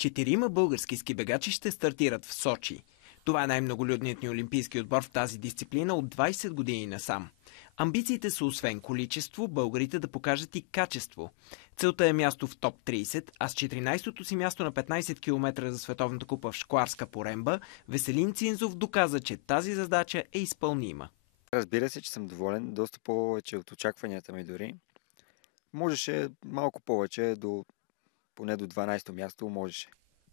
Четирима български скибегачи ще стартират в Сочи. Това е най-многолюдният ни олимпийски отбор в тази дисциплина от 20 години насам. Амбициите са освен количество, българите да покажат и качество. Целта е място в топ 30, а с 14-то си място на 15 км за Световната купа в Шкоарска Поремба, Веселин Цинзов доказа, че тази задача е изпълнима. Разбира се, че съм доволен, доста повече от очакванията ми дори. Можеше малко повече, поне до 12-то място можеше.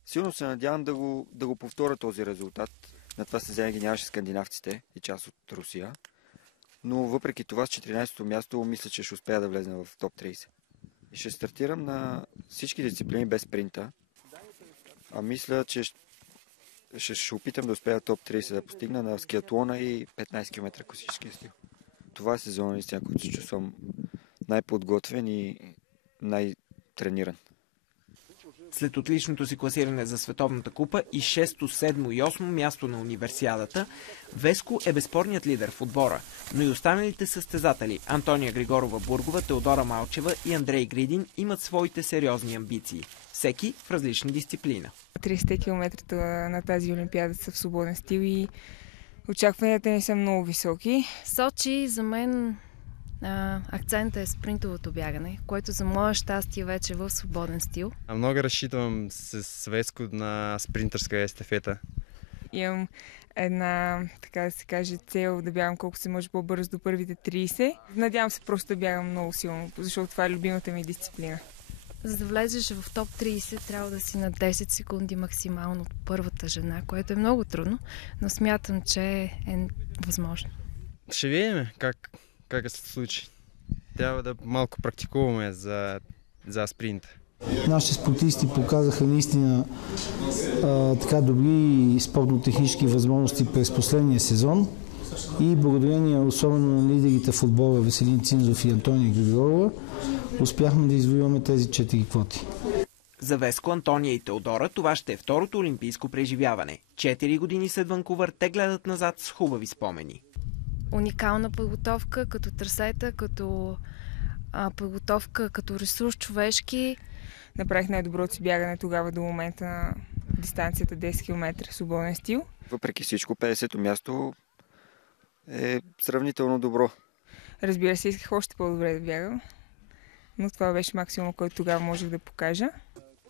Силно се надявам да го повторя този резултат. На това състезание ги нямаше скандинавците и част от Русия. Но въпреки това с 14-то място мисля, че ще успея да влезна в топ 30. И ще стартирам на всички дисциплини без спринта. А мисля, че ще опитам да успея топ 30 да постигна на скиатлона и 15 км класическия стил. Това е сезон, наистина, който се чувствам най-подготвен и най-трениран. След отличното си класиране за Световната купа и 6-то, 7-мо и 8-мо място на универсиадата, Веско е безспорният лидер в отбора, но и останалите състезатели Антония Григорова-Бургова, Теодора Малчева и Андрей Гридин имат своите сериозни амбиции. Всеки в различна дисциплина. 30 км на тази олимпиада са в свободен стил и очакванията ни са много високи. Сочи за мен акцентът е спринтовото бягане, което за мое щастие вече е в свободен стил. Много разчитам с Веско на спринтърска естафета. Имам една, така да се каже, цел да бягам колко се може по-бързо до първите 30. Надявам се просто да бягам много силно, защото това е любимата ми дисциплина. За да влезеш в топ 30, трябва да си на 10 секунди максимално от първата жена, което е много трудно, но смятам, че е възможно. Ще видим как се случи. Трябва да малко практикуваме за спринта. Нашите спортисти показаха наистина така добри спортно-технически възможности през последния сезон и благодарение особено на лидерите в отбора Веселин Цинзов и Антония Григорова успяхме да извоюваме тези 4 квоти. За Веско, Антония и Теодора това ще е второто олимпийско преживяване. 4 години след Ванкувър те гледат назад с хубави спомени. Уникална подготовка, като трасета, като подготовка, като ресурс човешки. Направих най-доброто си бягане тогава до момента на дистанцията 10 км в свободен стил. Въпреки всичко, 50-то място е сравнително добро. Разбира се, исках още по-добре да бягам, но това беше максимум, който тогава можех да покажа.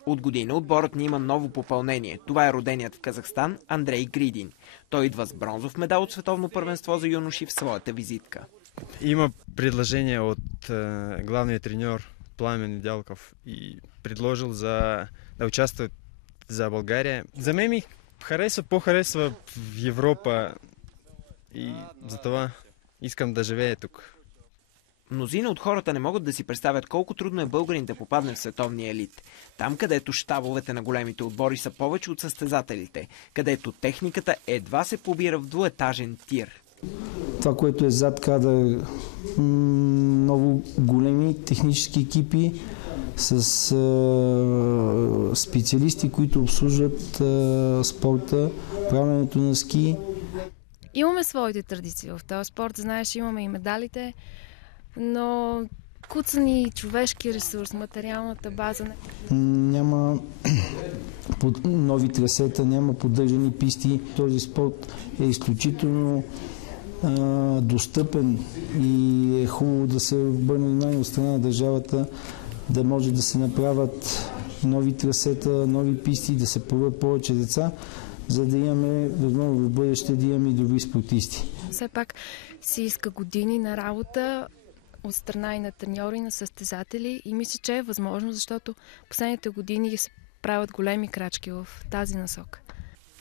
От година отборът ни има ново попълнение. Това е роденият в Казахстан Андрей Гридин. Той идва с бронзов медал от Световно първенство за юноши в своята визитка. Има предложение от главния треньор Пламен Недялков и предложил да участва за България. За мен ми по-харесва в Европа и затова искам да живея тук. Мнозина от хората не могат да си представят колко трудно е българин да попадне в световния елит. Там, където щабовете на големите отбори са повече от състезателите, където техниката едва се побира в двуетажен тир. Това, което е зад кадър, много големи технически екипи с специалисти, които обслужват спорта, правенето на ски. Имаме своите традиции в този спорт, знаеш, имаме и медалите, но куцани човешки ресурс, материалната база. Няма нови трасета, няма поддържани писти. Този спорт е изключително достъпен и е хубаво да се обърне внимание от страна на държавата, да може да се направят нови трасета, нови писти, да се появят повече деца, за да имаме възможно в бъдеще да имаме и добри спортисти. Все пак си иска години на работа от страна и на треньори, и на състезатели и мисля, че е възможно, защото последните години се правят големи крачки в тази насока.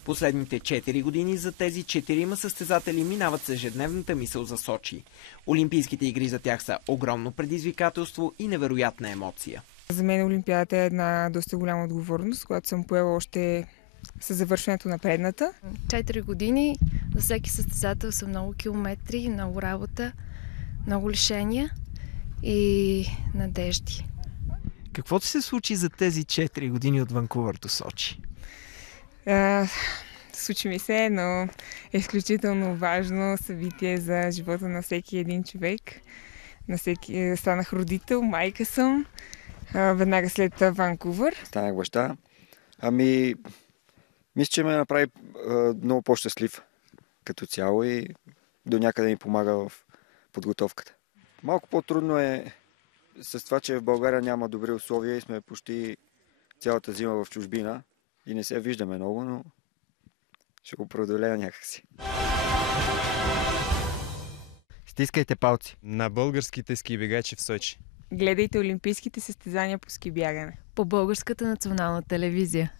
Последните 4 години за тези 4 състезатели минават с ежедневната мисъл за Сочи. Олимпийските игри за тях са огромно предизвикателство и невероятна емоция. За мен Олимпиадата е една доста голяма отговорност, която съм поела още с завършването на предната. 4 години за всеки състезател са много километри, много работа, много лишения и надежди. Какво се случи за тези 4 години от Ванкувър до Сочи? Случи ми се, но е изключително важно събитие за живота на всеки един човек. Станах родител, майка съм, веднага след Ванкувър. Станах баща. Ами, мисля, че ме направи много по-щастлив като цяло и до някъде ми помага в подготовката. Малко по-трудно е с това, че в България няма добри условия и сме почти цялата зима в чужбина и не се виждаме много, но ще го преодолея някакси. Стискайте палци. На българските ски бегачи в Сочи. Гледайте олимпийските състезания по ски бягане. По Българската национална телевизия.